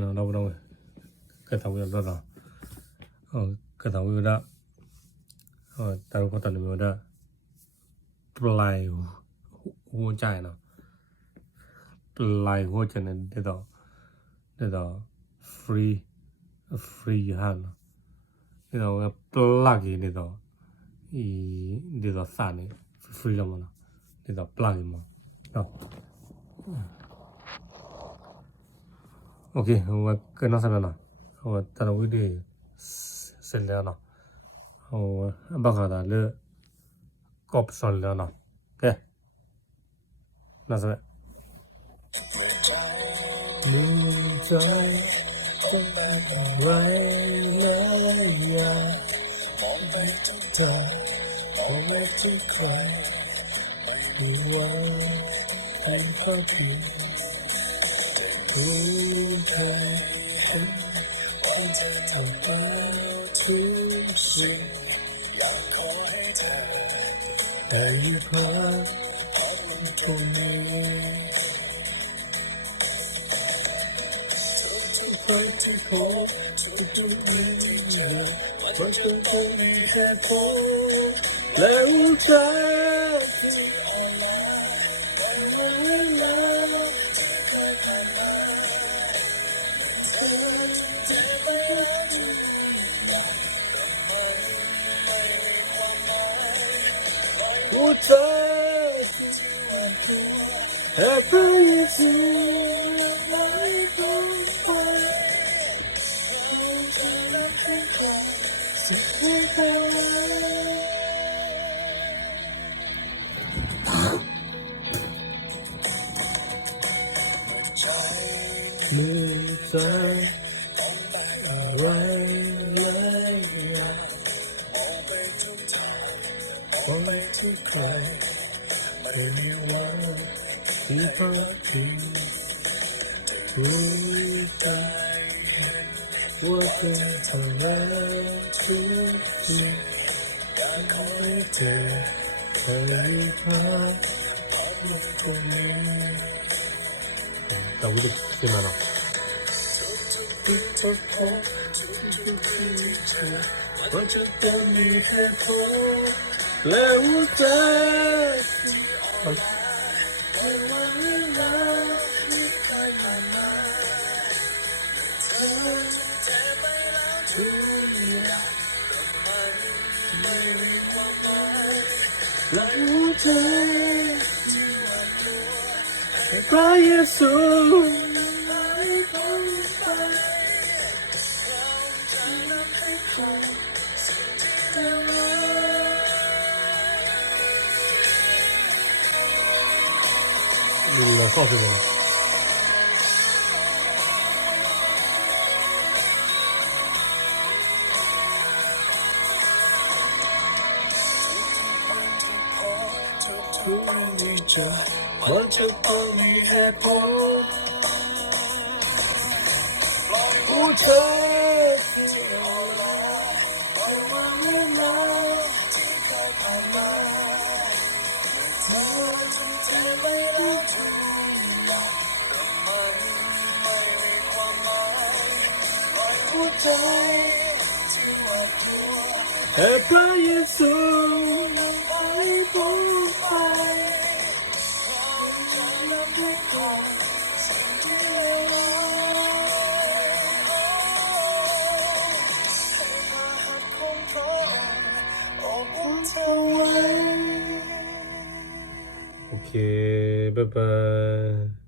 đâu cái thằng kia đó cái thằng kia đó tao có tao được đó play hồ chạy nó play hồ chạy này để đó free hand để đó plug in để đó sàn này free lắm nó để đó plug in mà đó ok cái nó sao nào tao đâu đi xemแล้วเนาะบางครั้งเราเลือกกอบสอนแล้วเนาะโอเคน่าสนใจมือใจต้องไว้แล้วอย่ามองไปที่เธอมองไปที่ใครไม่ว่าเป็นเพราะเพียงรู้แค่เห็นว่าเธอทำได้ทุกสิ่งอยากขอให้เธอได้อยู่พักตรงนี้ทุกพักที่พบทุกนี้มันจะต้องมีเหตุผลแล้วใจหัวใจแอบเพราะยังเสียไม่ต้องไปสิ่งที่เธอมือใจไว้แล้วอย่ามองไปทุกทางมองไปทุกใครไม่มีวันที่พักพิงรู้ใจว่าเธอทำได้ทุกสิ่งอยากให้เธอได้พักตรงนี้เราจะเป็นมาหรอทุกทุกพบทุกที่เธอมันจะต้องมีเหตุผลแล้วใจแล้วเธอพระเยซูla cosa cheมันจะต้องมีเหตุผลหัวใจที่อ่อนล้าปล่อยมันเรื่องราวที่เคยผ่านมาเธอไม่รู้ทุกอย่างแต่มันไม่มีความหมายปล่อยหัวใจที่หวาดกลัวให้พระเยซูไปบอกไปโอเคบ๊ายบาย